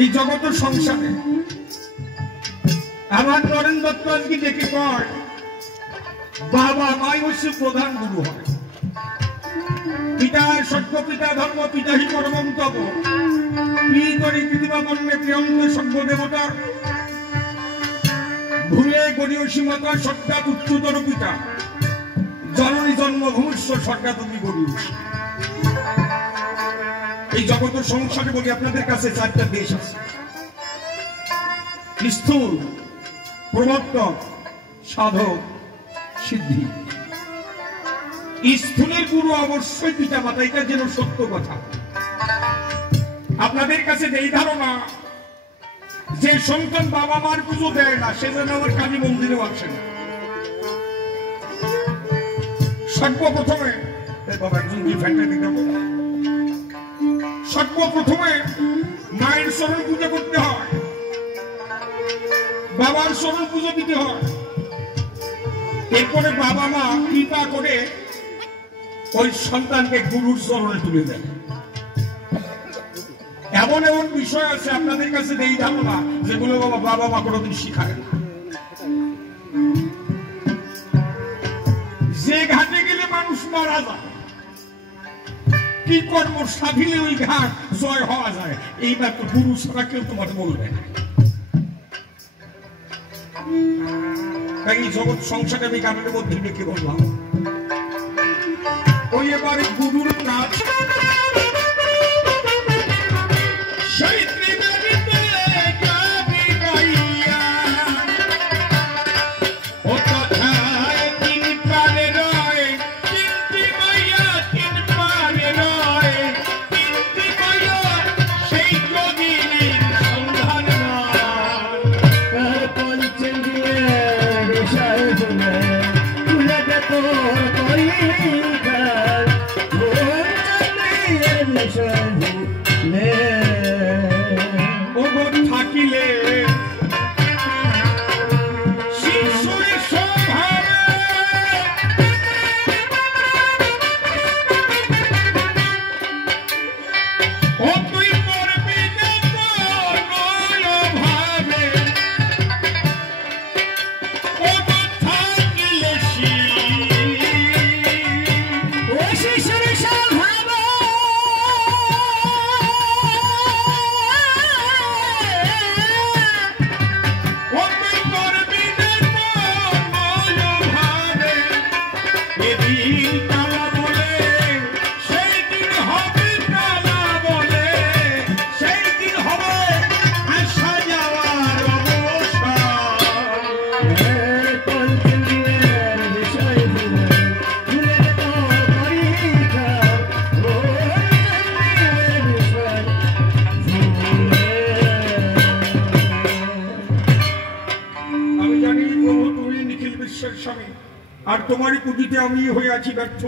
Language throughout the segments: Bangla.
এই জগতের সংসারে আমার নরেন দত্ত আজকে দেখে কয় বাবা মাই হচ্ছে প্রধান গুরু হয়। পিতা সত্য পিতা ধর্ম পিতা হি পরমং তব পিতরি কৃতিমা কন্যে প্রিয়ঙ্গ সভ্য দেবতা ভুলে গরিয়সী মাতা সজ্ঞাত উচ্চতর পিতা জননী জন্মভূমিষ্য সজ্ঞাত গরিয়সী। এই জগতের সংসারে বলি আপনাদের কাছে চারটা দেশ আছে, স্থূল, প্রবর্তক, সাধক, সিদ্ধি। স্থূলের গুরু অবশ্যই পিতা মাতা, এটা যেন সত্য কথা। আপনাদের কাছে এই ধারণা যে সন্তান বাবা মার পুজো দেয় না সে যেন আমার কালী মন্দিরেও আসে না। সর্বপ্রথমে বাবা একজন ডিফেন্ডে দিতে হবে, সর্বপ্রথমে মায়ের চরণ পূজা করতে হয়, বাবার চরণ পুজো দিতে হয়, এরপরে বাবা মা কৃপা করে ওই সন্তানকে গুরুর চরণে তুলে দেন। এমন এমন বিষয় আছে আপনাদের কাছে দেই ধারণা যেগুলো বাবা মা কোনোদিন শিখায় না। যে ঘাটে গেলে মানুষ মারা যায়, কি কর্ম সাধিলে ওই ঘাট জয় হওয়া যায়, এইবার তো গুরু ছাড়া কেউ তোমাকে বলবে না। তাই এই জগৎ সংসারে আমি গানের মধ্যে ডেকে বললাম ওই এবারে গুরুর কাজ থাকিলে আর তোমারই পুঁজিতে আমি হয়ে আছি ব্যর্থ।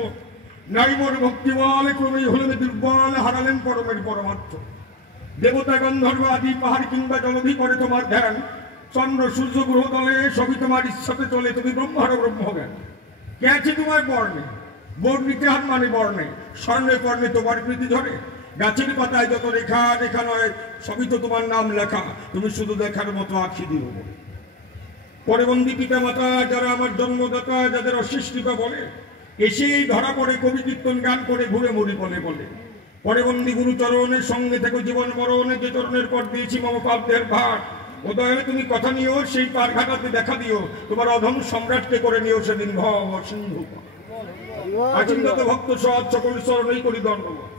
নাই মোর ভক্তি বল ক্রমেই হলেন দুর্বল, হারালেন পরমের পরমার্থ। দেবতা গন্ধর্ব আদি পাহাড় কিংবা জলধি করে তোমার ধ্যান, চন্দ্র সূর্য গ্রহ দলে সবই তোমার ইচ্ছাতে চলে, তুমি ব্রহ্মার ব্রহ্মজ্ঞান। কে আছে তোমার বর্ণে, বর্ণিতে হাত মানে বর্ণে, স্বর্ণে কর্ণে তোমার প্রীতি ধরে। গাছের পাতায় যত রেখা রেখা নয় সবই তো তোমার নাম লেখা, তুমি শুধু দেখার মতো আঁখি দিও। পরবন্দি পিতা মাতা যারা আমার জন্মদাতা, যাদের অশেষ কৃপা বলে এসেই ধরা পড়ে কবি কীর্তন গান করে ঘুরে মরি বলে বলে। পরবন্দি গুরুচরণের সঙ্গে থেকে জীবন মরণে যে চরণের পর দিয়েছি মম পাপদের ভার। উদয়ে তুমি কথা নিও সেই পার ঘাটাতে দেখা দিও, তোমার অধম সম্রাটকে করে নিও সেদিন ভব সিন্ধু। আচিন্তিত ভক্ত সৎ সকল চরণেই করি ধন্যবাদ।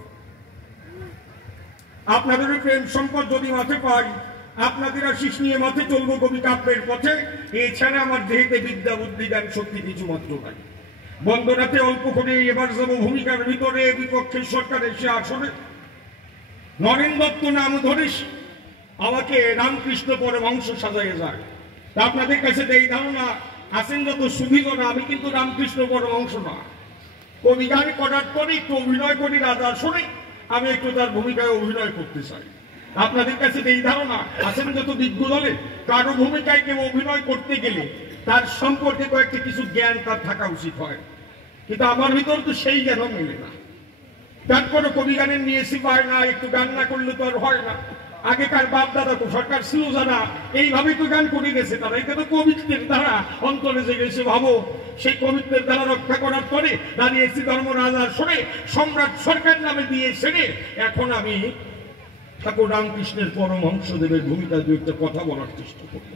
আপনাদের প্রেম সম্পদ যদি মাঠে পাই, আপনাদের আশিস নিয়ে মাঠে চলবো কবি কাব্যের পথে। এছাড়া আমার দেহেতে বিদ্যা বুদ্ধি জ্ঞান শক্তি কিছু মাত্র নাই। বন্দনাতে অল্প করে এবার যাব ভূমিকার ভিতরে, বিপক্ষের সরকারের সে আসনে। নরেন দত্ত নাম ধরিস আমাকে রামকৃষ্ণ পরমহংস সাজাইয়ে যায়। তা আপনাদের কাছে এই ধারণা আছেন যত সুবিধা, আমি কিন্তু রামকৃষ্ণ পরমহংস না। কবি গান করার পরে একটু অভিনয় করি রাজার শোনে, আমি একটু তার ভূমিকায় অভিনয় করতে চাই। আপনাদের কাছে এই ধারণা আছেন যত বিজ্ঞ দলে, কারো ভূমিকায় কেউ অভিনয় করতে গেলে তার সম্পর্কে কয়েকটি কিছু জ্ঞান তার থাকা উচিত হয়, কিন্তু আমার ভিতর তো সেই জ্ঞানও মেলে না। তারপরে কবি গানের নিয়েছি পায় না, একটু গান না করলে তো আর হয় না। আগেকার বাপ দাদা তো সরকার ছিল যারা এইভাবেই তো গান করে গেছে, তারা এটা তো কবিত্বের দ্বারা অন্তরে জেগেছে। ভাবো সেই কবিত্বের দ্বারা রক্ষা করার পরে দাঁড়িয়েছি ধর্মরাজার সরে, সম্রাট সরকার নামে দিয়ে ছেড়ে এখন আমি ঠাকুর রামকৃষ্ণের পরমহংসদেবের ভূমিকা দু একটা কথা বলার চেষ্টা করব।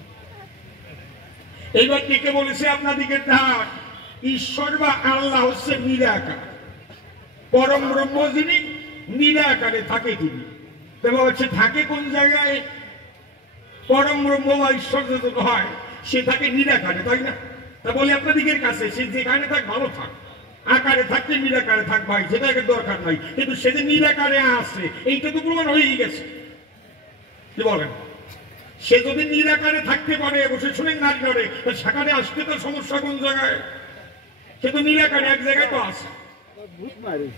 এইবার কে বলেছে আপনাদিকে ধার, ঈশ্বর বা আল্লাহ হচ্ছে নিরাকার, পরম ব্রহ্ম যিনি নিরাকারে থাকে তিনি। তবে হচ্ছে থাকে কোন জায়গায়? পরম ব্রহ্ম বা ঈশ্বর যত হয় সে থাকে নিরাকারে, তাই না? তা বলে আপনাদিকের কাছে সে যেখানে থাক ভালো থাক, আকারে থাকতে নিরাকারে থাক ভাই, সেটাকে দরকার নাই। কিন্তু সে যে নিরাকারে আসে এইটা তো প্রমাণ হয়েই গেছে। কি বলেন? সে যদি নিরাকারে থাকতে পারে, বসে শুনে নারী নড়ে, সেখানে আসতে তো সমস্যা কোন জায়গায়? সে তো নিরাকারে এক জায়গায় তো আসে।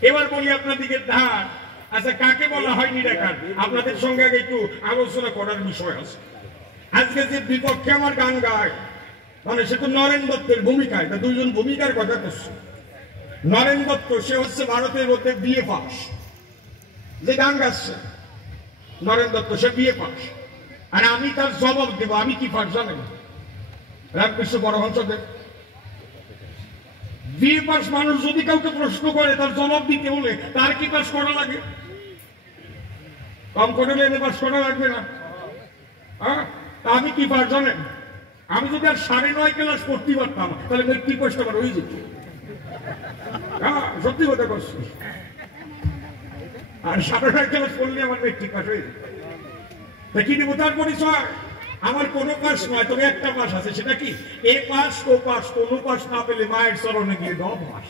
এবার বলি আপনাদিকে ধার, আচ্ছা কাকে বলা হয় নিরাকার? আপনাদের সঙ্গে আগে একটু আলোচনা করার বিষয় আছে। আজকে যে বিপক্ষে আমার গান গায় মানে সে তো নরেন দত্তের ভূমিকা, এটা দুইজন ভূমিকার কথা করছে। নরেন দত্ত সে হচ্ছে ভারতের মধ্যে বিএ পাস, যে গান গাচ্ছে নরেন দত্ত সে বিএ পাস, আর আমি তার জবাব দেব আমি কি পাস জানেন? রামকৃষ্ণ পরমহংসদেব বিএ পাস মানুষ যদি কাউকে প্রশ্ন করে তার জবাব দিতে হলে তার কি পাস করা লাগে? কম করে এনে পাস করা লাগবে না? আমি কি পাস জানেন? আমি যদি আর 9.5 ক্লাস পড়তে পারতাম তাহলে মেট্রিক পাস আমার হয়ে যেত। সত্যি কথা করছি, আর 9.5 ক্লাস পড়লে আমার মেট্রিক পাস হয়ে যেত। কি দেবো তার পরিচয়? আমার কোনো পাস নয়, তবে একটা পাস আছে, সেটা কি এ পাস ও পাস, কোনো পাস না পেলে মায়ের চরণে গিয়ে ডপাস।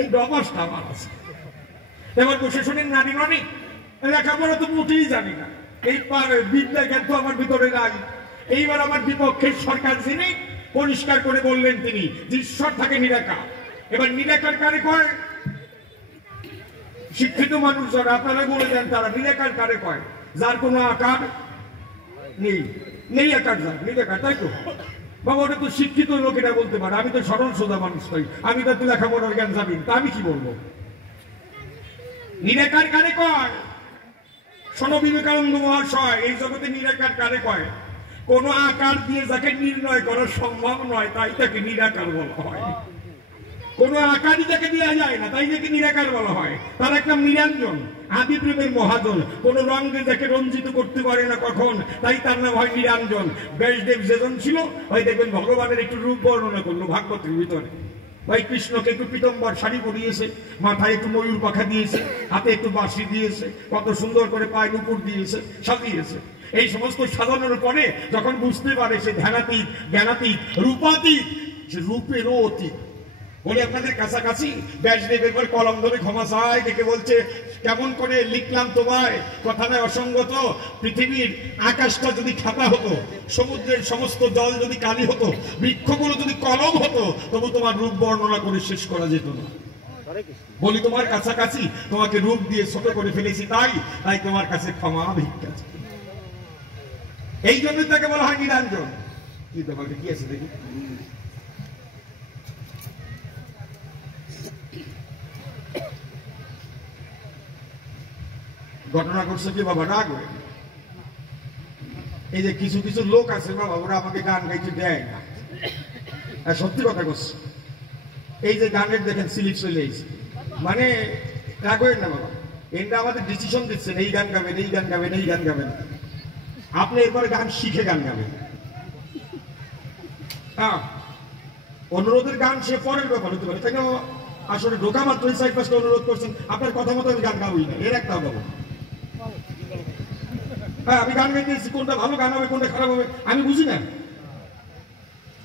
এই ডপাসটা আমার আছে। এবার প্রশাসনের নারী ননি, লেখাপড়া তো মোটেই জানি না, এই বিদ্যা জ্ঞান তো আমার ভিতরে নাই। এইবার আমার বিপক্ষের সরকার যিনি পরিষ্কার করে বললেন তিনি যে ঈশ্বর থাকে নিরাকার। এবার নিরাকার কারে কয়? শিক্ষিত মানুষ যারা আপনারা বলে দেন তারা নিরাকার কারে কয়? যার কোনো আকার নেই, নেই আকার যার নিরাকার, তাই তো বাবা? ওটা তো শিক্ষিত লোকেরা বলতে পারে, আমি তো সরল সোজা মানুষ নই, আমি তো লেখাপড়ার জ্ঞান জানি, তা আমি কি বলবো? নিরাকার কারে কয়? শোনো বিবেকানন্দ মহাশয়, এই জগতে নিরাকার কারে কয়? কোন আকার দিয়ে যাকে নির্ণয় করা সম্ভব নয় তাই তাকে নিরাকার বলা হয়। কোন আকারই যাকে দেওয়া যায় না তাই তাকে নিরাকার বলা হয়। তার একটা নিরঞ্জন, আদি প্রেমের মহাজন, কোন রঙে যাকে রঞ্জিত করতে পারে না কখন, তাই তার নাম হয় নিরঞ্জন। ব্যাসদেব যেজন ছিল ওই দেখবেন ভগবানের একটু রূপ বর্ণনা করলো ভাগবতের ভিতরে। ভাই কৃষ্ণকে একটু পীতম্বর শাড়ি পরিয়েছে, মাথায় একটু ময়ূর পাখা দিয়েছে, হাতে একটু বাঁশি দিয়েছে, কত সুন্দর করে পায়ের উপর দিয়েছে, সাজিয়েছে। এই সমস্ত সাজানোর পরে যখন বুঝতে পারে সে ধ্যানাতীত, জ্ঞানাতীত, রূপাতীত, সে রূপেরও অতীত বলে আপনাদের কাছাকাছি ব্যাসদেবের পর কলম ধরে ক্ষমা চায়, দেখে বলছে কেমন করে লিখলাম তোমায়, কথা নয় অসঙ্গত। পৃথিবীর আকাশটা যদি খাতা হতো, সমুদ্রের সমস্ত জল যদি কালি হতো, বৃক্ষগুলো যদি কলম হতো, তবু তোমার রূপ বর্ণনা করে শেষ করা যেত না। বলি তোমার কাছাকাছি, তোমাকে রূপ দিয়ে ছোট করে ফেলেছি, তাই তাই তোমার কাছে ক্ষমা ভিক্ষা। এই জন্য তাকে বলা হয় নিরঞ্জন। কি তোমাকে কি আছে দেখি? ঘটনা করছে কি বাবা, রাগ হয়ে এই যে কিছু কিছু লোক আছে বাবা, ওরা আমাকে গান গাইতে দেয় না, সত্যি কথা করছে। এই যে গানের দেখেন স্লিপ চলে এসেছে, মানে রাগ হয়ে না বাবা, এটা আমাদের ডিসিশন দিচ্ছেন এই গান গাবেন, এই গান গাবেন, এই গান গাবেন। আপনি এরপরে গান শিখে গান গাবেন। হ্যাঁ, অনুরোধের গান সে পরের ব্যাপার হতে পারে, তাই না বাবা? আসলে ঢোকা মাত্র 4-5টা অনুরোধ করছেন, আপনার কথা মতো আমি গান গাবই না, এর একটা বাবা। হ্যাঁ, আমি গান গাইতেছি, কোনটা ভালো গান হবে কোনটা খারাপ হবে আমি বুঝি না।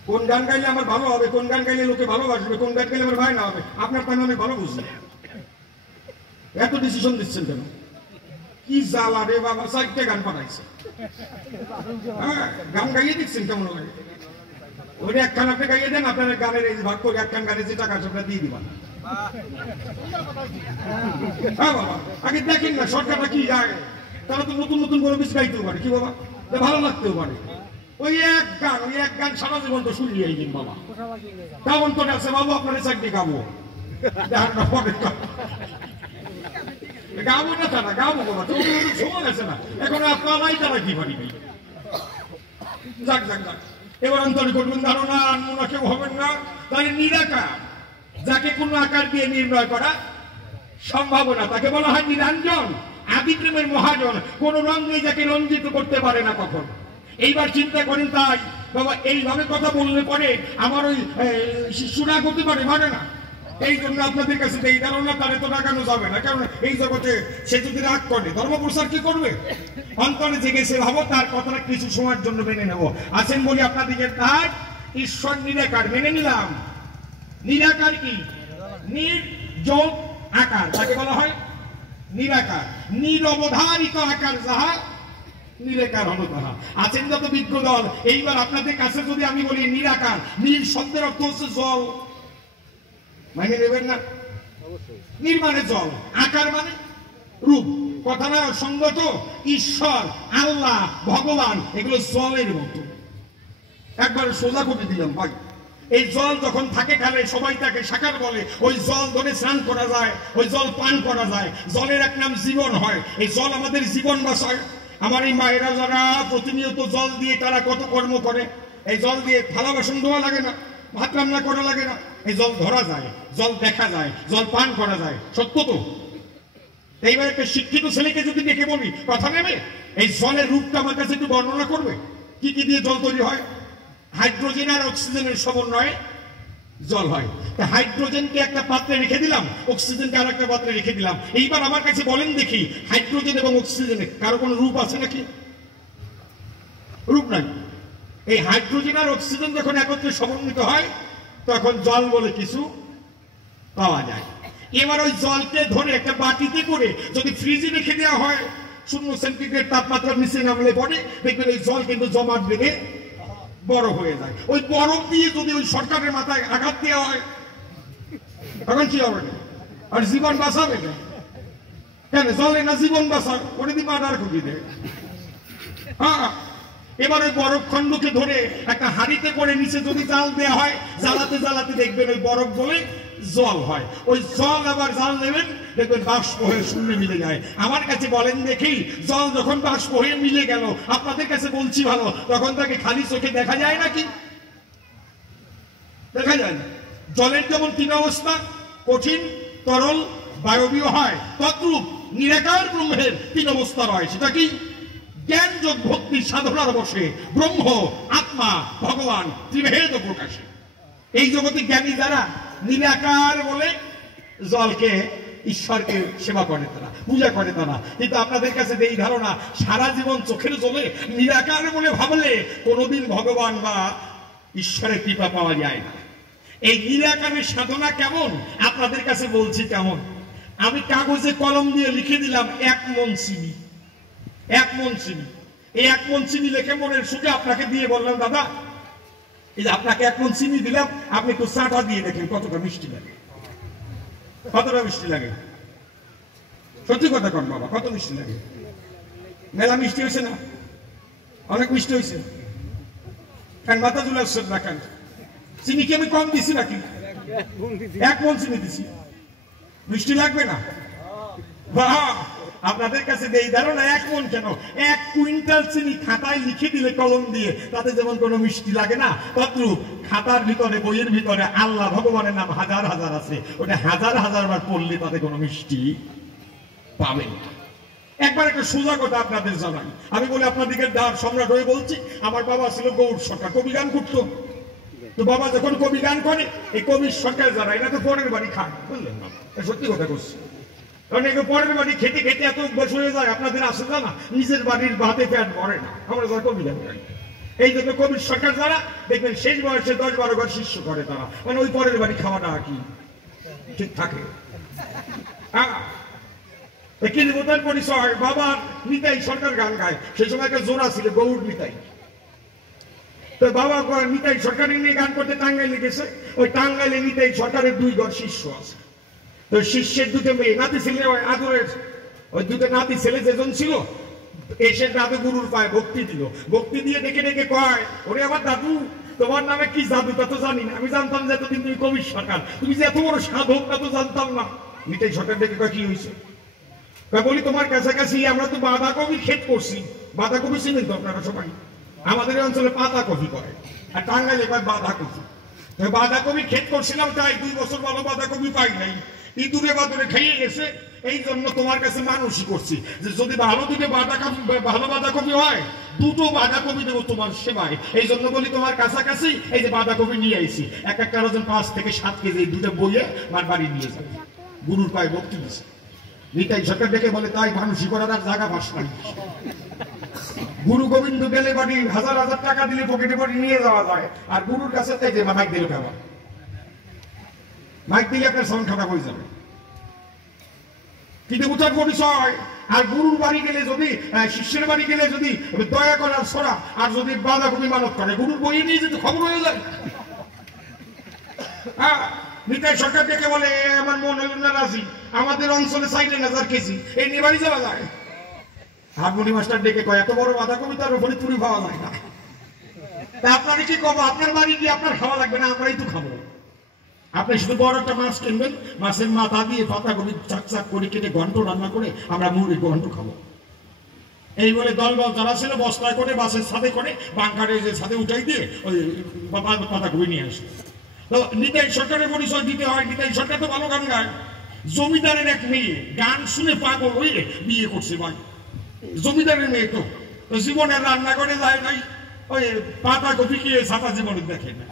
কোন গান গাইলে আমার ভালো হবে, কোন গান গাইলে লোকে ভালোবাসবে, কোন গান গাইলে আমার ভাই না হবে, আপনার তাই আমি ভালো বুঝি। এত ডিসিশন দিচ্ছেন কেন? কি জ্বালা রে বাবা, 4টে গান পাঠাইছে। হ্যাঁ, গান গাইয়ে দিচ্ছেন কেমন লাগে? ওইটা একখান আপনি গাইয়ে দেন, আপনার গানের এই ভাগ করে একখান গানের যে টাকা সেটা দিয়ে দিবেন। হ্যাঁ বাবা, আগে দেখেন না সরকারটা কি গায়, তারা তো নতুন নতুন করে কিছু গাইতেও পারে, কি বাবা ভালো লাগতেও পারে। ওই এক গান সারা জীবন তো শুনিয়ে দিন বাবা, কেমন তো আছে বাবু আপনার 4টে গাবো, গাবো না তারা, গাবো বাবা, তো সময় আছে না এখন, আপনারাই তারা কি পারি। যাক যাক যাক, এবার অন্তরে করবেন ধারণা, আনমনা কেউ হবেন না। তাহলে নিরাকার, যাকে কোনো আকার দিয়ে নির্ণয় করা সম্ভব না, তাকে বলা হয় নিরঞ্জন, আদি প্রেমের মহাজন, কোন রঙে যাকে রঞ্জিত করতে পারে না কখন। এইবার চিন্তা করেন, তাই বাবা এইভাবে কথা বললে পরে আমার ওই শিশুরা করতে পারে, মানে না। এই জন্য আপনাদের কাছে এই ধারণা, তারে তো ডাকানো যাবে না, কারণ এই জগতে সে যদি রাগ করে ধর্মপ্রচার কি করবে? অন্তরে জেগেছে ভাবো, তার কথাটা কিছু সময়ের জন্য মেনে নেব। আছেন বলি আপনাদিকে, তার ঈশ্বর নিরাকার মেনে নিলাম। নিরাকার কি? নির্যোগ আকার, তাকে বলা হয় নিরাকার। নিরবধারিত আকার যাহা, নিরাকার হলো তাহা। আছেন যত বিজ্ঞ দল। এইবার আপনাদের কাছে যদি আমি বলি নিরাকার, নীল শব্দের অর্থ হচ্ছে জল, মানে নেবেন না? নীল মানে জল, আকার মানে রূপ, কথা না সঙ্গত। ঈশ্বর, আল্লাহ, ভগবান এগুলো জলের মতো। একবার সোজা করে দিলাম ভাই। এই জল যখন থাকে খালে সবাই তাকে সাকার বলে, ওই জল ধরে স্নান করা যায়, ওই জল পান করা যায়। জলের এক নাম জীবন হয়, এই জল আমাদের জীবন বাঁচায়। আমার এই মায়েরা যারা প্রতিনিয়ত জল দিয়ে তারা কত কর্ম করে, এই জল দিয়ে থালা বাসন ধোয়া লাগে না, ভাত রান্না করা লাগে না, এই জল ধরা যায়, জল দেখা যায়, জল পান করা যায়। সত্য তো? এইবার একটা শিক্ষিত ছেলেকে যদি দেখে বলি কথা নেবে, এই জলের রূপটা আমার কাছে একটু বর্ণনা করবে, কি কি দিয়ে জল তৈরি হয়? হাইড্রোজেন আর অক্সিজেনের সমন্বয়ে জল হয়। হাইড্রোজেনকে একটা পাত্রে রেখে দিলাম, অক্সিজেনকে আর একটা পাত্রে রেখে দিলাম। এইবার আমার কাছে বলেন দেখি, হাইড্রোজেন এবং অক্সিজেনের কারো কোনো রূপ আছে নাকি? রূপ নাই। এই হাইড্রোজেন আর অক্সিজেন যখন একত্রে সমন্বিত হয় তখন জল বলে কিছু পাওয়া যায়। এবার ওই জলকে ধরে একটা বাটিতে করে যদি ফ্রিজে রেখে দেওয়া হয়, 0 সেন্টিগ্রেড তাপমাত্রার নিচে নামলে পরে দেখবেন এই জল কিন্তু জমাট বেঁধে বরফ হয়ে যায়। ওই বরফ দিয়ে যদি ওই সরকারের মাথায় আঘাত দেওয়া হয় তখন কি হবে? আর জীবন বাঁচাবে না কেন? জলে না জীবন বাঁচা, ওটা দিয়ে মার্ডার করে দেয়। হ্যাঁ, এবার ওই বরফ খণ্ডকে ধরে একটা হাঁড়িতে করে নিচে যদি জাল দেওয়া হয়, জ্বালাতে জ্বালাতে দেখবেন ওই বরফ বলে জল হয়। ওই জল আবার জাল নেবেন, দেখবেন বাষ্প হয়ে শূন্যে মিলে যায়। আমার কাছে বলেন দেখি, জল যখন বাষ্প হয়ে মিলে গেল, আপনাদের কাছে বলছি ভালো, তখন তাকে খালি চোখে দেখা যায় নাকি? দেখা যায় না। জলের যেমন 3 অবস্থা, কঠিন, তরল, বায়বীয় হয়, তদ্রূপ নিরাকার ব্রহ্মের 3 অবস্থা রয়। সেটা কি? জ্ঞান যোগ ভক্তি সাধনার বসে ব্রহ্ম, আত্মা, ভগবান ত্রিভেদ প্রকাশে। এই জগতে জ্ঞানী যারা নিরাকার বলে জলকে, ঈশ্বরকে সেবা করে তারা, পূজা করে তারা। কিন্তু আপনাদের কাছে এই ধারণা, সারা জীবন চোখের জলে নিরাকার বলে ভাবলে কোনোদিন ভগবান বা ঈশ্বরের কৃপা পাওয়া যায় না। এই নিরাকারের সাধনা কেমন আপনাদের কাছে বলছি কেমন। আমি কাগজে কলম দিয়ে লিখে দিলাম 1 মণ চিনি, 1 মণ চিনি। এই 1 মণ চিনি লিখে মনের সুখে আপনাকে দিয়ে বললাম, দাদা এই যে আপনাকে 1 মণ চিনি দিলাম, আপনি একটু চাটা দিয়ে দেখেন কতটা মিষ্টি লাগে, কতটা মিষ্টি লাগে। সত্যি কথা কন বাবা, কত মিষ্টি লাগে? মেলা মিষ্টি হয়েছে না? অনেক মিষ্টি হয়েছে। কেন মাথা জুলাচ্ছেন না কেন? চিনি কি আমি কম দিছি নাকি? 1 মণ চিনি দিছি, মিষ্টি লাগবে না? বাহ, আপনাদের কাছে এই ধারণা 1 মণ কেন, 1 কুইন্টাল চিনি খাতায় লিখে দিলে কলম দিয়ে, তাতে যেমন কোনো মিষ্টি লাগে না, তদ্রূপ খাতার ভিতরে, বইয়ের ভিতরে আল্লাহ ভগবানের নাম হাজার হাজার আছে, ওটা হাজার হাজার বার পড়লে তাতে কোনো মিষ্টি পাবেন না। একবার একটা সোজা কথা আপনাদের জানাই, আমি বলি আপনাদেরকে দাঁড় সম্রাট হয়ে বলছি, আমার বাবা ছিল গৌড় সরকার, কবি গান করতো। তো বাবা যখন কবি গান করে, এই কবির সরকার যারা, এরা তো পরের বাড়ি খান, বুঝলেন না? সত্যি কথা করছি। কারণ এগুলো পরের বাড়ি খেতে খেতে এত বছর হয়ে যায়, আপনাদের আসে না, নিজের বাড়ির ভাতে পেট ভরে না। আমরা যারা কবি গান গাই, এই জন্য কবির সরকার যারা দেখবেন শেষ বয়সে 10-12 ঘর শিষ্য করে তারা, মানে ওই পরের বাড়ি খাওয়াটা কি ঠিক থাকে? কিলবোতার পরিচয়, বাবার নিতাই সরকার গান গায়, সেই সময় একটা জোড়া ছিল গৌড় নিতাই। তো বাবা নিতাই সরকারের নিয়ে গান করতে টাঙ্গাইলে গেছে, ওই টাঙ্গাইলে নিতাই সরকারের 2 ঘর শিষ্য আছে। তো শিষ্যের 2 মেয়ে নাতি ছেলে, ওই আদরের ওই 2 নাতি ছেলে যেজন ছিল, এসে দাদু গুরুর পায়ে ভক্তি দিল। ভক্তি দিয়ে ডেকে ডেকে কয়, ওরে আমার দাদু, তোমার নামে কি জাদু তা তো জানি না, আমি জানতাম যে এতদিন তুমি কবির সরকার, তুমি যে এত বড় সাধক তা তো জানতাম না। নিতাই সরকার ডেকে কয়, কি হয়েছে? বলি, তোমার কাছাকাছি আমরা তো বাঁধাকপি ক্ষেত করছি। বাঁধাকপি চিনেন তো আপনারা সবাই? আমাদের অঞ্চলে পাতা কপি করে, আর টাঙ্গাইলে কয় বাঁধাকপি। বাঁধাকপি ক্ষেত করছিলাম, তাই 2 বছর ভালো বাঁধাকপি পাই নাই, ইঁদুরে বাদুরে খেয়ে গেছে। এই জন্য তোমার কাছে মানুষই করছি যে যদি ভালো 2 বাঁধাকপি হয়, 2টো বাঁধাকপি দেবো তোমার সেবায়। এই জন্য বলি তোমার কাছাকাছি এই যে বাঁধাকপি নিয়ে আইছি, একটা ওজন 5 থেকে 7 কেজি, 2টা বইয়ে মার বাড়ি নিয়ে যাবে। গুরুর পায়ে ভক্তি দিচ্ছে। নিতাই সরকার ডেকে বলে, তাই মানুষই করার আর জায়গা পাস নাই। গুরু গোবিন্দ গেলে বাড়ি হাজার হাজার টাকা দিলে পকেটে বাড়ি নিয়ে যাওয়া যায়, আর গুরুর কাছে তাই যে মাইক দিল কেমন, মাইক দিলে আপনার সাউন্ড খারাপ হয়ে যাবে। কিন্তু উঠার পরিচয়। আর গুরুর বাড়ি গেলে যদি, শিষ্যের বাড়ি গেলে যদি দয়া করার ছড়া আর যদি বাঁধাকপি মানত করে, গুরুর বই নিয়ে যদি খবর হয়ে যায়। নিতাই সরকার ডেকে বলে, আমার মন হইল না রাজি, আমাদের অঞ্চলে 4,000 কেজি এই নিয়ে বাড়ি যাওয়া যায়। হারমোনি মাস্টার ডেকে কয়, এত বড় বাঁধাকপি তার উপরে তুলি পাওয়া যায় না। তা আপনারা কি করবো? আপনার বাড়ি গিয়ে আপনার খাওয়া লাগবে না, আমরাই তো খাবো। আপনি শুধু বড় একটা মাছ কিনবেন, মাছের মাথা দিয়ে পাতাকপি চাক চাক করে কেটে ঘন্ট রান্না করে আমরা মুড়ি ঘন্ট খাবো। এই বলে দলবল যারা ছিল বস্তায় করে বাসের সাথে করে বাংকারে যে সাথে উঠাই দিয়ে ওই পাতাকপি নিয়ে আসে। তো নিতাই সরকারের পরিচয় দিতে হয়। নিতাই সরকার তো ভালো গান গায়। জমিদারের এক মেয়ে গান শুনে পাগল হয়ে বিয়ে করছে ভাই। জমিদারের মেয়ে তো জীবনে রান্না করে যায় নাই, ওই পাতাকপি খেয়ে সাদা জীবনে দেখে না।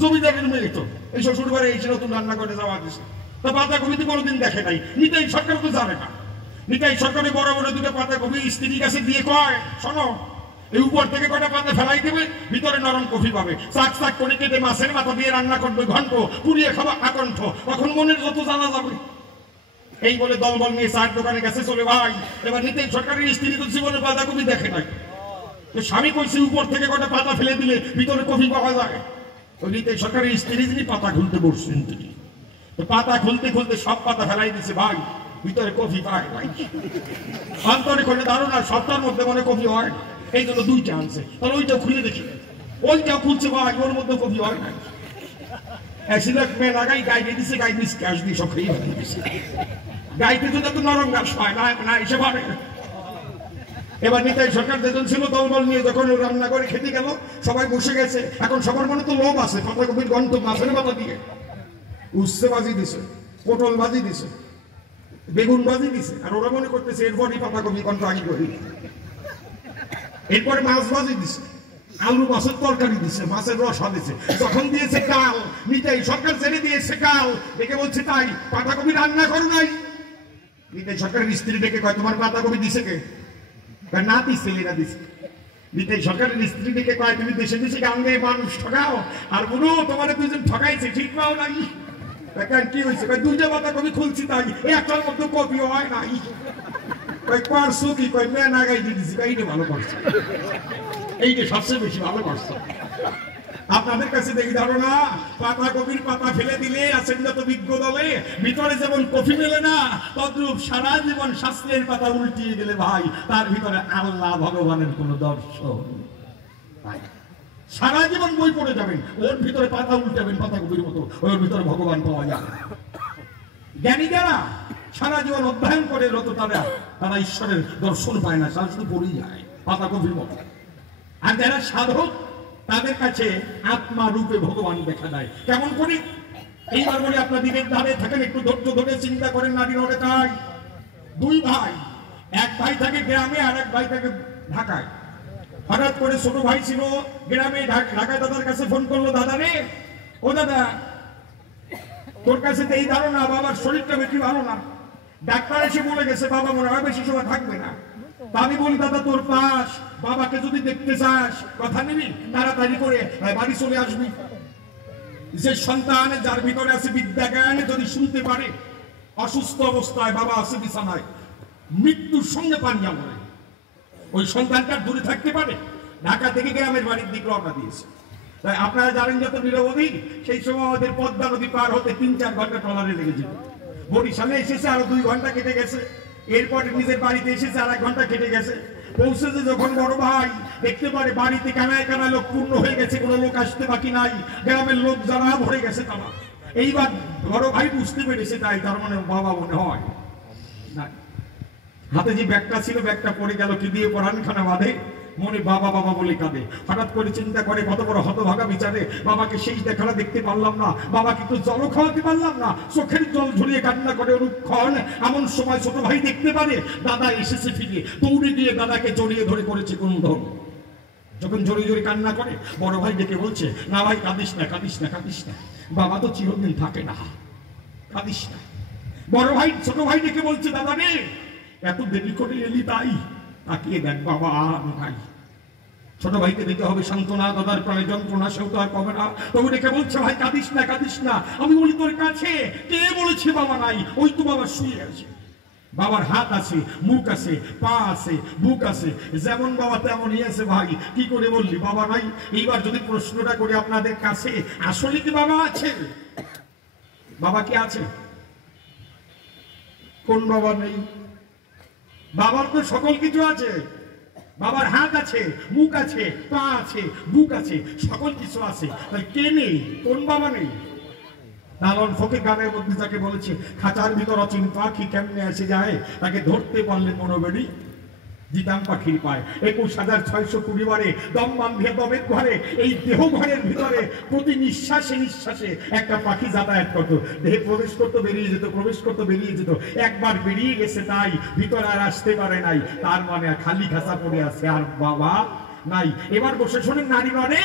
জমিদারের মেয়ে তো এই শ্বশুর ঘরে এসে নতুন রান্না করে যাওয়া দিছে, তা পাতাকপি তো কোনোদিন দেখে নাই। নিতাই সরকার তো জানে না। নিতাই সরকারে বড় বড় দুটো পাতাকপি স্ত্রীর কাছে দিয়ে কয়, শোনো এই উপর থেকে কটা পাতা ফেলাই দেবে, ভিতরে নরম কফি পাবে, চাক চাক করে কেটে মাছের মাথা দিয়ে রান্না করবে ঘন্ট, পুড়িয়ে খাবা আকণ্ঠ, তখন মনের যত জানা যাবে। এই বলে দলবল নিয়ে চার দোকানে গেছে চলে ভাই। এবার নিতাই সরকারের স্ত্রী তো জীবনে পাতাকপি দেখে নাই। স্বামী কইছে উপর থেকে কটা পাতা ফেলে দিলে ভিতরে কফি পাওয়া যায়। ওই নিতাই সরকারের স্ত্রী যিনি পাতা খুলতে বসছেন তিনি, পাতা খুলতে খুলতে সব পাতা ফেলাই দিছে ভাই, ভিতরে কফি পায় ভাই। অন্তরে করে ধারণা সপ্তাহের মধ্যে মনে কফি হয়, এই জন্য দুইটা আনছে। তাহলে ওইটা খুলে দেখি, ওইটা খুলছে ভাই, ওর মধ্যে কফি হয় না। অ্যাক্সিডেন্ট মেয়ে লাগাই গাইতে দিছে, গাই দিস ক্যাশ দিয়ে সব খেয়ে দিচ্ছে। গাইতে তো এত নরম গাছ পায় না, না এসে পারে। এবার নিতাই সরকার যেজন ছিল দলবল নিয়ে যখন রান্না করে খেতে গেল, সবাই বসে গেছে। এখন সবার মনে তো লোভ আছে, পাতাকপির গন্ধ মাছের পাতা দিয়ে উচ্ছে বাজি দিছে, পটল বাজি দিছে, বেগুন বাজি দিছে, আর ওরা মনে করতেছে এরপরই পাতাকপি গন্ধ আগে করি। এরপরে মাছ বাজি দিছে, আলু মাছের তরকারি দিছে, মাছের রসা দিছে, যখন দিয়েছে কাল, নিতাই সরকার ছেড়ে দিয়েছে কাল, দেখে বলছে তাই পাতাকপি রান্না করো নাই। নিতাই সরকারের স্ত্রী ডেকে কয়, তোমার পাতাকপি দিছে কে? না দিচ্ছে, এরা দিচ্ছে। নিতাই সরকারের স্ত্রী ডেকে কয়, তুমি দেশে দেশে গান দিয়ে মানুষ ঠকাও, আর বলো তোমার দুজন ঠকাইছে, ঠিক পাও নাই। কি হয়েছে? দুইটা পাতাকপি খুলছি তাই একটার মধ্যে কপিও হয় নাই। পারছো কি? মেয়ে না গাই দিয়ে দিচ্ছি, এইটা ভালো করছে, এইটা সবচেয়ে বেশি ভালো করছে। আপনাদের কাছে দেখি ধারণা, পাতাকপির পাতা ফেলে দিলে আছেন যত বিজ্ঞ দলে, ভিতরে যেমন কফি মেলে না, তদ্রূপ সারা জীবন শাস্ত্রের পাতা উল্টিয়ে গেলে ভাই তার ভিতরে আল্লাহ ভগবানের কোন দর্শন। সারা জীবন বই পড়ে যাবেন, ওর ভিতরে পাতা উল্টাবেন পাতাকপির মতো, ওর ভিতরে ভগবান পাওয়া যাবে। জ্ঞানী যারা সারা জীবন অধ্যয়ন করে রত তারা ঈশ্বরের দর্শন পায় না, সারা শুধু পড়েই যায় পাতাকপির মতো। আর যারা সাধক তাদের কাছে আত্মা রূপে ভগবান দেখা দেয়। কেমন করে? এইবার বলে আপনার দিনের ধারে থাকেন, একটু ধৈর্য ধরে চিন্তা করেন। নারী নড়ে তাই দুই ভাই, এক ভাই থাকে গ্রামে আর এক ভাই থাকে ঢাকায়। হঠাৎ করে ছোট ভাই ছিল গ্রামে, ঢাকায় দাদার কাছে ফোন করলো, দাদা রে ও দাদা, তোর কাছে তো এই ধারণা বাবার শরীরটা বেশি ভালো না, ডাক্তার এসে বলে গেছে বাবা মনে হয় বেশি সময় থাকবে না। আমি বলি দাদা তোর পাশ, বাবাকে যদি দেখতে চাস কথা নিবি, তাড়াতাড়ি করে বাড়ি চলে আসবি। যে সন্তান যার ভিতরে আছে বিদ্যা জ্ঞান যদি শুনতে পারে, অসুস্থ অবস্থায় বাবা আছে বিছানায়, মৃত্যুর সঙ্গে পাঞ্জা করে, ওই সন্তানটা দূরে থাকতে পারে। ঢাকা থেকে গ্রামের বাড়ির দিকে রওনা দিয়েছে। তাই আপনারা জানেন যত নিরবধি, সেই সময় আমাদের পদ্মা নদী পার হতে 3-4 ঘন্টা ট্রলারে লেগে যেত। বরিশালে এসেছে আরো 2 ঘন্টা কেটে গেছে, এরপরে নিজের বাড়িতে এসেছে আর 1 ঘন্টা কেটে গেছে। পৌঁছেছে যখন বড় ভাই দেখতে পারে বাড়িতে কানায় কানায় লোক পূর্ণ হয়ে গেছে, কোনো লোক আসতে বাকি নাই, গ্রামের লোক যারা ভরে গেছে তারা। এইবার বড় ভাই বুঝতে পেরেছে, তাই তার মানে বাবা মনে হয় না। হাতে যে ব্যাগটা ছিল, ব্যাগটা পড়ে গেল, কি দিয়ে পরানখানা বাঁধে, মনে বাবা বাবা বলে কাঁদে। হঠাৎ করে চিন্তা করে, কত বড় হতভাগা বিচারে, বাবাকে সেই দেখাটা দেখতে পারলাম না, বাবাকে একটু জল খাওয়াতে পারলাম না, চোখের জল ঝরিয়ে কান্না করে অনুক্ষণ। এমন সময় ছোট ভাই দেখতে পারে দাদা এসেছে ফিরে, দৌড়ে গিয়ে দাদাকে জড়িয়ে ধরে করেছে কুণ্ঠন। যখন জোরে জোরে কান্না করে, বড় ভাই ডেকে বলছে, না ভাই কাঁদিস না, কাঁদিস না, কাঁদিস না, বাবা তো চিরদিন থাকে না, কাঁদিস না। বড় ভাই ছোট ভাই ডেকে বলছে, দাদা রে এত দেরি করে এলি তাই, তাকিয়ে দেখ বাবা আর নাই। ছোট ভাইকে দিতে হবে সান্ত্বনা, দাদার প্রাণে যন্ত্রণা, সেও তো আর কবে না। তবু ডেকে বলছে, ভাই কাঁদিস না, কাঁদিস না। আমি বলি, তোর কাছে কে বলেছে বাবা নাই? ওই তো বাবা শুয়ে আছে, বাবার হাত আছে, মুখ আছে, পা আছে, বুক আছে, যেমন বাবা তেমনই আছে। ভাই কি করে বললি বাবা নাই? এইবার যদি প্রশ্নটা করে আপনাদের কাছে, আসলে কি বাবা আছে? বাবা কি আছে? কোন বাবা নেই? বাবার তো সকল কিছু আছে। বাবার হাত আছে, মুখ আছে, পা আছে, বুক আছে, সকল কিছু আছে, তাই কে নেই? কোন বাবা নেই? লালন ফকির গানের মধ্যে যাকে বলেছে খাঁচার ভিতর অচিন পাখি কেমনে এসে যায়, তাকে ধরতে পারলে মনোবেড়ি জিতাম পাখির পায়। ২১,৬২০ বারে দম বাঁধিয়ে দমের ঘরে, এই দেহ ঘরের ভিতরে প্রতি নিঃশ্বাসে নিঃশ্বাসে একটা পাখি যাতায়াত করতো। দেহে প্রবেশ করতো, বেরিয়ে যেত, প্রবেশ করতো, বেরিয়ে যেত। একবার বেরিয়ে গেছে তাই ভিতরে আর আসতে পারে নাই, তার মানে খালি খাঁচা পড়ে আছে, আর বাবা নাই। এবার বসে শোনেন নারী মানে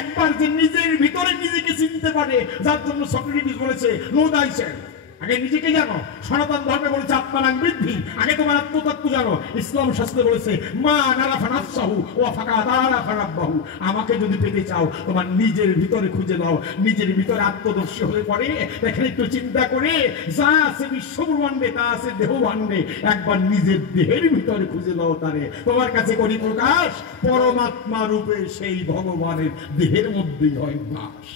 একবার যে নিজের ভিতরে নিজেকে চিনতে পারে, যার জন্য সক্রেটিস বলেছে নো দাই সেলফ। আগে নিজেকে জানো। সনাতন ধর্মে বলেছে আত্মানাং বৃদ্ধি, আগে তোমার আত্মতত্ত্ব জানো। ইসলাম শাস্ত্রে বলেছে মা নারাফা নাফসাহু ওয়া ফাকাদারাফা রাব্বাহু। আমাকে যদি পেতে চাও তোমার নিজের ভিতরে খুঁজে নাও। নিজের ভিতরে আত্মদর্শী হয়ে পড়ে দেখেন, একটু চিন্তা করে যা আছে বিশ্বব্রহ্মাণ্ডে তা আছে দেহভাণ্ডে, একবার নিজের দেহের ভিতরে খুঁজে নাও তারে। তোমার কাছে করি প্রকাশ, পরমাত্মা রূপে সেই ভগবানের দেহের মধ্যেই হয় বাস।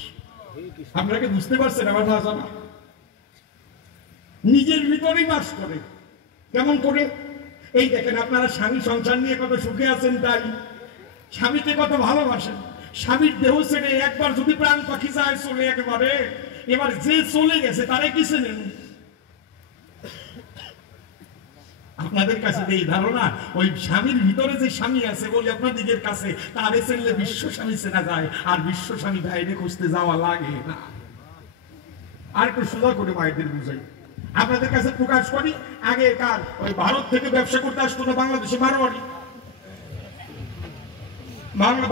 আপনাকে বুঝতে পারছেন আমার ভাষা? নিজের ভিতরেই বাস করে। কেমন করে? এই দেখেন, আপনারা স্বামী সংসার নিয়ে কত সুখে আছেন, তাই স্বামীকে কত ভালোবাসেন। স্বামীর দেহ ছেড়ে একবার যদি প্রাণ পাখি যায় চলে একেবারে, এবার যে চলে গেছে তারে কিসে নেন? আপনাদের কাছে এই ধারণা ওই স্বামীর ভিতরে যে স্বামী আছে বলে আপনাদের কাছে তারে চেনলে বিশ্ব স্বামী চেনা যায়, আর বিশ্ব স্বামী বাইরে খুঁজতে যাওয়া লাগে না। আর একটু সোজা করে মায়েদের বুঝাই, আপনাদের কাছে প্রকাশ করি। আগেকার ওই ভারত থেকে ব্যবসা করতে আসতো না বাংলাদেশে মারোয়ারি,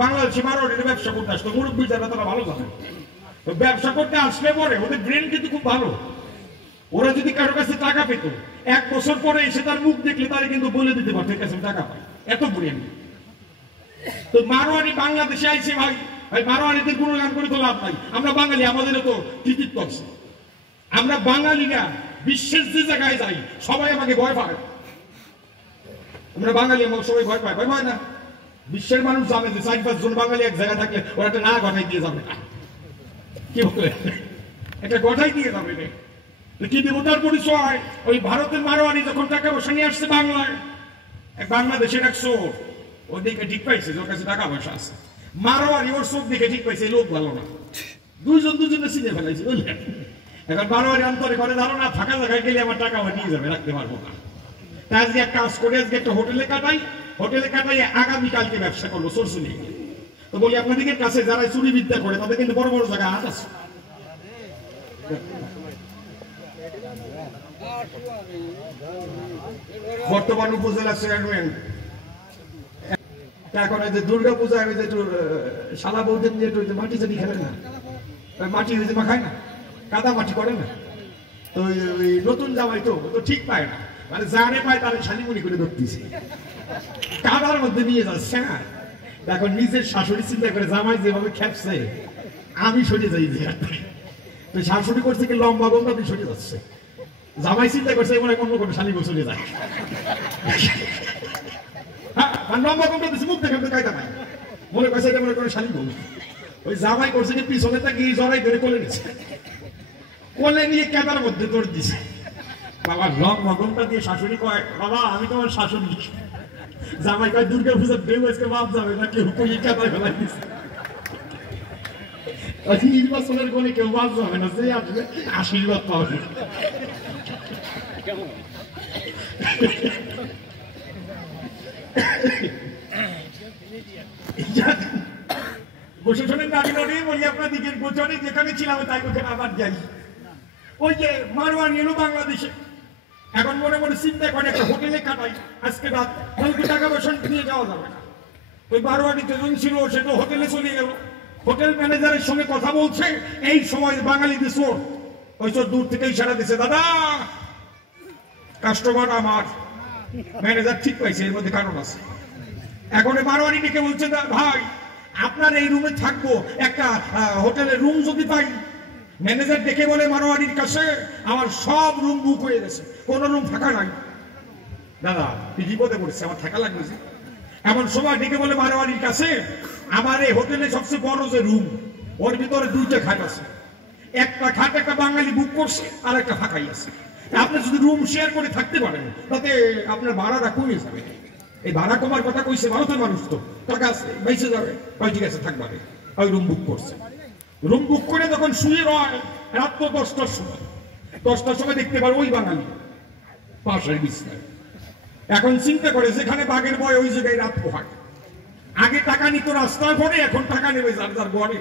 বাংলাদেশে মারোয়ারির ব্যবসা করতে আসতো। মুরব্বী যারা তারা ভালো জানে। তো ব্যবসা করতে আসলে পরে ওদের ব্রেন কিন্তু খুব ভালো। ওরা যদি কারো কাছে টাকা পেত, 1 বছর পরে এসে তার মুখ দেখলে তারা কিন্তু বলে দিতে পারতো কাছে টাকা পাই, এত ব্রেন। তো মারোয়ারি বাংলাদেশে আইছে ভাই, ভাই মারোয়ারিদের গুণগান করে তো লাভ নাই। আমরা বাঙালি, আমাদেরও তো কৃতিত্ব আছে। আমরা বাঙালিরা বিশ্বের যে জায়গায় যাই সবাই আমাকে ভয় পায়। আমরা বাঙালি, আমাকে সবাই ভয় পায়। ভয় পায় না? বিশ্বের মানুষ জানে যে 4-5 জন বাঙালি এক জায়গায় থাকলে ওরা একটা না গঠাই দিয়ে যাবে না। কি বলে? এটা গঠাই দিয়ে যাবে রে। কি দেবতার পরিচয়? ওই ভারতের মারোয়ারি যখন টাকা পয়সা নিয়ে আসছে বাংলায়, বাংলাদেশের এক চোর ওর দিকে ঠিক পাইছে, ওর কাছে টাকা পয়সা আছে। মারোয়ারি ওর চোখ দিকে ঠিক পাইছে, লোক ভালো না, দুজনে চিনে ফেলাইছে, বুঝলেন? এখন বারোয়ারি অন্তরে করে ধারণা ফাঁকা জায়গায় গেলে আমার টাকা নিয়ে যাবে, রাখতে পারবো না। তাই আজকে এক কাজ করে আজকে একটা হোটেলে কাটাই আগামীকালকে ব্যবসা করবো চোরচুরি। তো বলি আপনাদের কাছে যারা চুরি বিদ্যা করে তাদের কিন্তু বড় বড় জায়গায় হাত আছে। বর্তমান উপজেলা চেয়ারম্যান এখন ওই যে দুর্গা পূজায় ওই যে শালা বৌদের নিয়ে মাটি যদি খেলে না, মাটি হয়েছে মাখায় না, কাদা মাটি করে না। তো ওই নতুন জামাই তো ঠিক পায় না, মানে জানে পায় তারা শালিমুনি করে ধরতেছে, কাদার মধ্যে নিয়ে যাচ্ছে। হ্যাঁ, এখন নিজের শাশুড়ি চিন্তা করে জামাই যেভাবে খেপছে আমি সরে যাই যে, তো শাশুড়ি করছে কি লম্বা গঙ্গা দিয়ে সরে যাচ্ছে, জামাই চিন্তা করছে মনে অন্য কোনো শালিগো চলে যায়। হ্যাঁ, লম্বা গঙ্গা দিচ্ছে, মুখ দেখে কায়দা নাই, মনে করছে এটা মনে করে শালিগো। ওই জামাই করছে কি পিছনে তাকে জড়াই ধরে কোলে নিচ্ছে, কোলে নিয়ে কাদার মধ্যে দৌড় দিছে। বাবা লম্বা গঙ্গা দিয়ে শাশুড়ি কয়, বাবা আমি তোমার শাশুড়ি। জামাই কয় দুর্গা পূজার ঢেউ আজকে বাপ যাবে না, কেউ কই কাদায় ফেলাই দিচ্ছে। নির্বাচনের কোনে কেউ বাদ যাবে না, যে আসবে আশীর্বাদ পাবে। বসে শোনেন দাবি নড়ে বলি আপনার দিকের গোচরে যেখানে ছিলাম তাই ওখানে আবার যাই। ওই যে মারওয়ানি এলো বাংলাদেশে, এখন মনে মনে চিন্তা করে একটা হোটেলে কাটাই আজকে রাত, হয়তো টাকা পয়সা নিয়ে যাওয়া যাবে না। ওই মারওয়ানি যেজন ছিল সে তো হোটেলে চলে গেল, হোটেল ম্যানেজারের সঙ্গে কথা বলছে। এই সময় বাঙালিদের চোর, ওই চোর দূর থেকে ইশারা দিচ্ছে, দাদা কাস্টমার আমার। ম্যানেজার ঠিক পাইছে এর মধ্যে কারণ আছে। এখন মারওয়ানি ডেকে বলছে, ভাই আপনার এই রুমে থাকবো, একটা হোটেলের রুম যদি পাই। ম্যানেজার ডেকে বলে মারওয়ানির কাছে, আমার সব রুম বুক হয়ে গেছে, কোন রুম ফাঁকা নাই। দাদা বিপদে পড়ছে, আমার থাকা লাগবে। এমন সময় ডেকে বলে মারওয়ানির কাছে, আমার এই হোটেলে সবচেয়ে বড় যে রুম, ওর ভিতরে 2টা খাট আছে, একটা খাট একটা বাঙালি বুক করছে আর একটা ফাঁকাই আছে। আপনি যদি রুম শেয়ার করে থাকতে পারেন তাতে আপনার ভাড়াটা কমে যাবে। এই ভাড়া কমার কথা কইছে, ভারতের মানুষ তো টাকা আছে, বাইসে যাবে, ঠিক আছে থাকবে। ওই রুম বুক করছে, রুম বুক করে যখন শুয়ে রয় রাত তো 10টার সময়, 10টার সময় দেখতে পারে ওই বাঙালি পাশের বিছনায়। এখন চিন্তা করে যেখানে বাঘের ভয় ওই জায়গায় রাত পোহায়। আগে টাকা নিত রাস্তায় পড়ে, এখন টাকা নেবে যার যার ঘরে।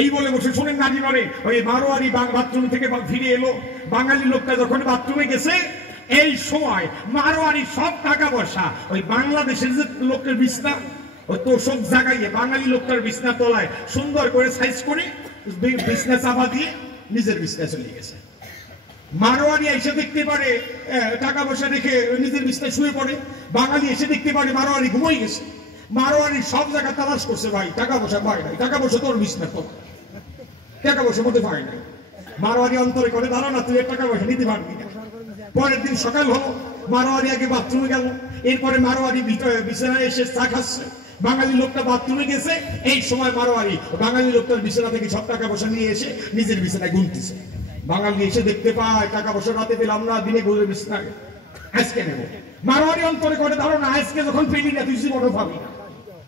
এই বলে বসে শোনেন নারী নরে ওই মারোয়ারি বাথরুম থেকে ফিরে এলো। বাঙালি লোকটা যখন বাথরুমে গেছে, এই সময় মারোয়ারি সব টাকা পয়সা ওই বাংলাদেশের যে লোকের বিছনা, ওই তোষক জাগাইয়ে বাঙালি লোকটার বিছনা তলায় সুন্দর করে সাইজ করে বিছনা চাপা দিয়ে নিজের বিছনা চলে গেছে। মারোয়ারি এসে দেখতে পারে টাকা পয়সা রেখে নিজের বিছনায় শুয়ে পড়ে। বাঙালি এসে দেখতে পারে মারোয়ারি ঘুমিয়ে গেছে। মারোয়ারি সব জায়গায় তালাশ করছে, ভাই টাকা পয়সা পায় নাই, টাকা পয়সা তোর বিছনা তো টাকা পয়সা মধ্যে পায় নাই। মারোয়ারি অন্তরে করে দাঁড়া না, তুই টাকা পয়সা নিতে পারবি না। পরের দিন সকাল হলো, মারোয়ারি আগে বাথরুমে গেল, এরপরে মারোয়ারি বিছানায় এসে চা খাচ্ছে। বাঙালি লোকটা বাথরুমে গেছে, এই সময় মারোয়ারি বাঙালি লোকটার বিছানা থেকে সব টাকা পয়সা নিয়ে এসে নিজের বিছানায় গুনতেছে। বাঙালি এসে দেখতে পায় টাকা পয়সা রাতে পেলাম না, দিনে গুলে বিছানায়, আজকে নেব। মারোয়ারি অন্তরে করে ধারণা আজকে যখন পেলি না তুই জীবনও পাবি না।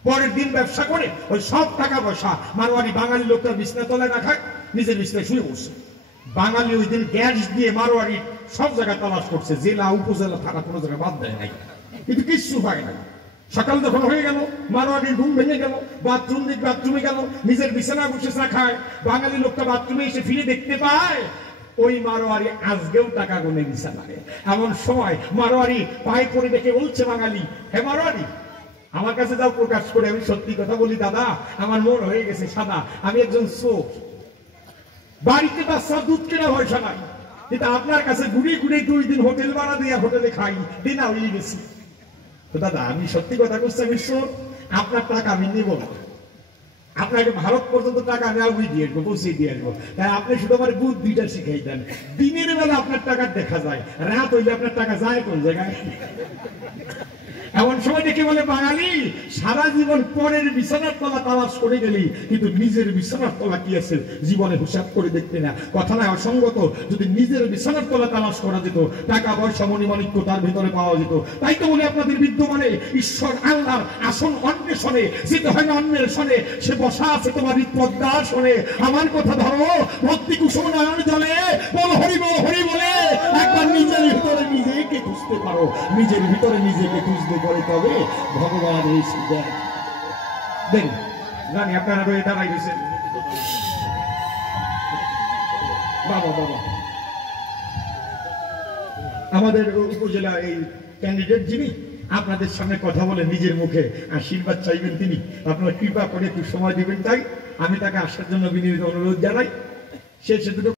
পরের দিন ব্যবসা করে ওই সব টাকা পয়সা মারোয়ারি বাঙালি লোকটার বিছনা তলায় রাখায় নিজের বিছনায় শুয়ে বসছে। বাঙালি ওই দিন গ্যাস দিয়ে মারোয়ারি সব জায়গায় তালাশ করছে, জেলা উপজেলা থানা কোনো জায়গায় বাদ দেয় নাই, কিন্তু কিচ্ছু পায় না। সকাল যখন হয়ে গেল, মারোয়ারির ঘুম ভেঙে গেল, বাথরুমে গেল, নিজের বিছানা বসে চা খায়। বাঙালি লোকটা বাথরুমে এসে ফিরে দেখতে পায় ওই মারোয়ারি আজকেও টাকা গুনে বিছানায়। এমন সময় মারোয়ারি পায়ে পড়ে দেখে বলছে বাঙালি, হে মারোয়ারি আমার কাছে যাও প্রকাশ করে, আমি সত্যি কথা বলি দাদা, আমার মন হয়ে গেছে সাদা, আমি একজন চোর, বাড়িতে বাচ্চার দুধ কেনা পয়সা নাই, কিন্তু আপনার কাছে ঘুরে ঘুরে 2 দিন হোটেল ভাড়া দিয়ে হোটেলে খাই, দিনা হয়ে গেছি। তো দাদা আমি সত্যি কথা বলছি, আমি চোর, আপনার টাকা আমি নিব না, আপনাকে ভারত পর্যন্ত টাকা আমি আগুই দিয়ে আসবো, পৌঁছে দিয়ে আসবো। তাই আপনি শুধু আমার বুদ্ধিটা শিখাই দেন। দিনের বেলা আপনার টাকা দেখা যায়, রাত হইলে আপনার টাকা যায় কোন জায়গায়? এমন সময় দেখে বলে বাঙালি সারা জীবন পরের বিছানার তলা তালাশ করে গেলি, কিন্তু নিজের বিছানার তলা কি আছে জীবনে হিসাব করে দেখতে না। কথা নয় অসঙ্গত, যদি নিজের বিছানার তলা তালাশ করা যেত, টাকা পয়সা মণিমাণিক্য তার ভিতরে পাওয়া যেত। তাই তো বলে আপনাদের বিদ্যমানে ঈশ্বর আল্লাহর আসন অন্বেষণে যেতে হয় না, অন্বেষণে সে বসা আছে তোমার পদ্মা শোনে। আমার কথা ধরো, ভক্তি কুসুম নয়ন জলে বল হরি বল হরি বলে একবার নিজের ভিতরে নিজেকে খুঁজতে পারো, নিজের ভিতরে নিজেকে খুঁজতে করে তবে ভগবান এসে দেন। জানি আপনারা রয়ে দাঁড়াই গেছেন। বাবা বাবা আমাদের উপজেলা এই ক্যান্ডিডেট যিনি আপনাদের সামনে কথা বলে নিজের মুখে আশীর্বাদ চাইবেন, তিনি আপনারা কৃপা করে একটু সময় দিবেন। তাই আমি তাকে আসার জন্য বিনীত অনুরোধ জানাই। সে দুটো